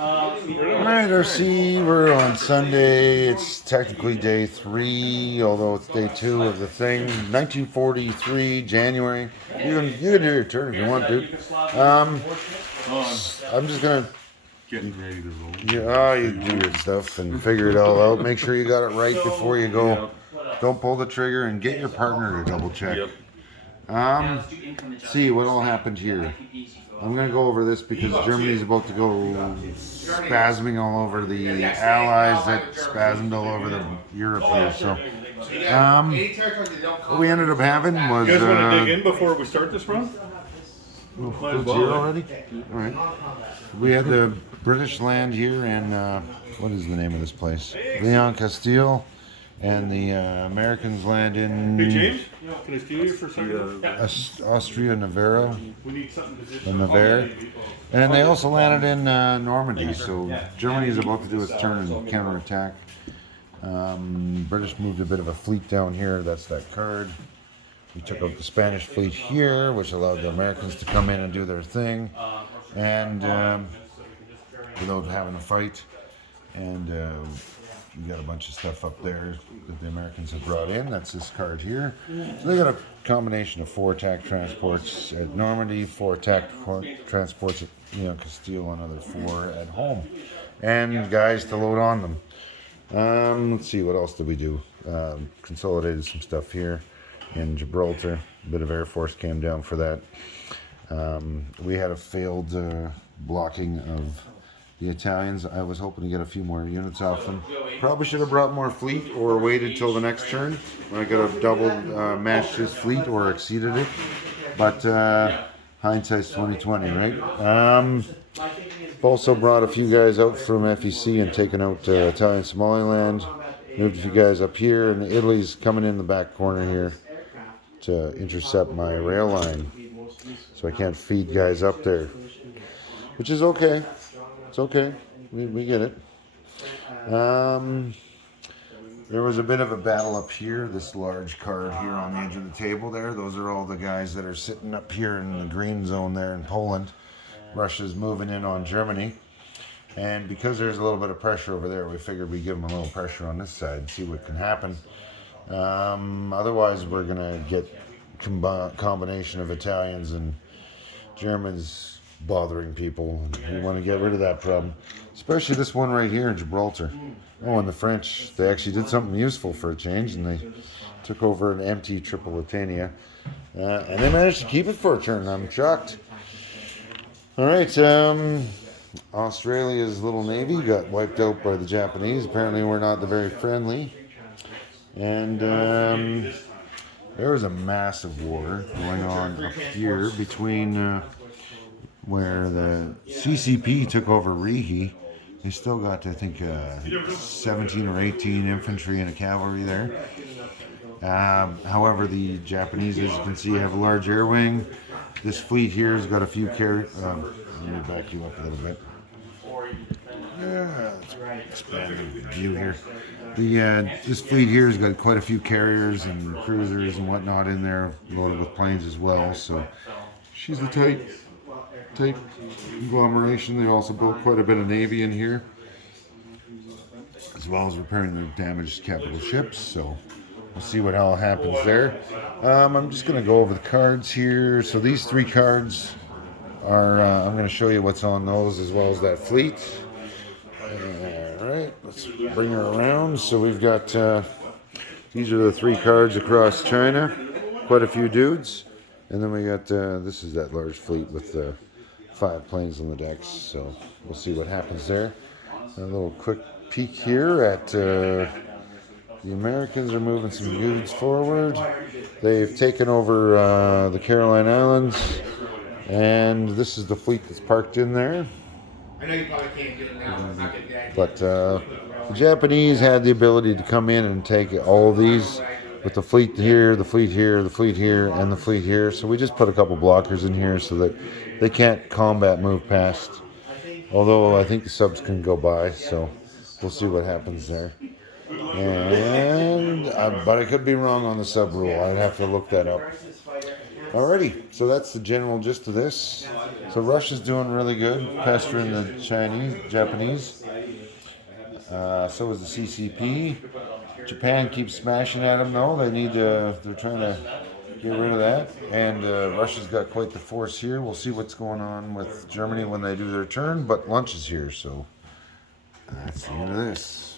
Alright, RC, we're on Sunday. It's technically day 3, although it's day 2 of the thing. 1943, January. You can do your turn if you want, dude. I'm just gonna. Getting ready to roll. You do your stuff and figure it all out. Make sure you got it right before you go. Don't pull the trigger and get your partner to double check. Yep. See what all happened here. I'm going to go over this because Germany's about to go spasming all over the allies that spasmed all over the Europe here. So, what we ended up having was. You guys want to dig in before we start this run? Might as well, here already? All right. We had the British land here, and what is the name of this place? Leon Castile. And the Americans land in Hey James, can I steal you for a second? Austria, Navarra, We need something to just. the Navarre. And they also landed in Normandy, so Germany is about to do its turn and counterattack. British moved a bit of a fleet down here, that's that card. We took out the Spanish fleet here, which allowed the Americans to come in and do their thing, and without having a fight. And you got a bunch of stuff up there that the Americans have brought in. That's this card here. So they got a combination of 4 attack transports at Normandy, 4 attack transports at Castile, another 4 at home, and guys to load on them. Let's see, what else did we do? Consolidated some stuff here in Gibraltar. A bit of Air Force came down for that. We had a failed blocking of the Italians. I was hoping to get a few more units off them. Probably should have brought more fleet or waited till the next turn when I could have doubled, matched his fleet or exceeded it. But hindsight's 2020, right? Also brought a few guys out from FEC and taken out Italian Somaliland. Moved a few guys up here, and Italy's coming in the back corner here to intercept my rail line, so I can't feed guys up there, which is okay. It's okay. We get it. There was a bit of a battle up here. This large card here on the edge of the table there. Those are all the guys that are sitting up here in the green zone there in Poland. Russia's moving in on Germany. And because there's a little bit of pressure over there, we figured we'd give them a little pressure on this side and see what can happen. Otherwise, we're going to get combination of Italians and Germans bothering people. We want to get rid of that problem, especially this one right here in Gibraltar. Oh, and the French, they actually did something useful for a change, and they took over an empty Tripolitania, and they managed to keep it for a turn. I'm shocked. All right, Australia's little navy got wiped out by the Japanese. Apparently we're not very friendly, and there was a massive war going on up here between where the CCP took over Rihi. They still got, I think, 17 or 18 infantry and a cavalry there. However, the Japanese, as you can see, have a large air wing. This fleet here has got a few carriers. Let me back you up a little bit. Let's expand the view here. This fleet here has got quite a few carriers and cruisers and whatnot in there, loaded with planes as well. So she's a tight conglomeration. They've also built quite a bit of navy in here, as well as repairing their damaged capital ships. So we'll see what all happens there. I'm just going to go over the cards here. So these 3 cards are, I'm going to show you what's on those, as well as that fleet. All right, let's bring her around. So we've got, these are the 3 cards across China, quite a few dudes. And then we got, this is that large fleet with 5 planes on the decks. So we'll see what happens there. A little quick peek here at the Americans are moving some dudes forward. They've taken over the Caroline Islands, and this is the fleet that's parked in there. I know you probably can't get it now. But the Japanese had the ability to come in and take all of these with the fleet here, the fleet here, the fleet here, and the fleet here. So we just put a couple blockers in here so that they can't combat move past. Although I think the subs can go by, so we'll see what happens there. And but I could be wrong on the sub rule. I'd have to look that up. Alrighty, so that's the general gist of this. So Russia's doing really good, pestering the Japanese. So is the CCP. Japan keeps smashing at them though. They're trying to get rid of that. And Russia's got quite the force here. We'll see what's going on with Germany when they do their turn. But lunch is here, so that's the end of this.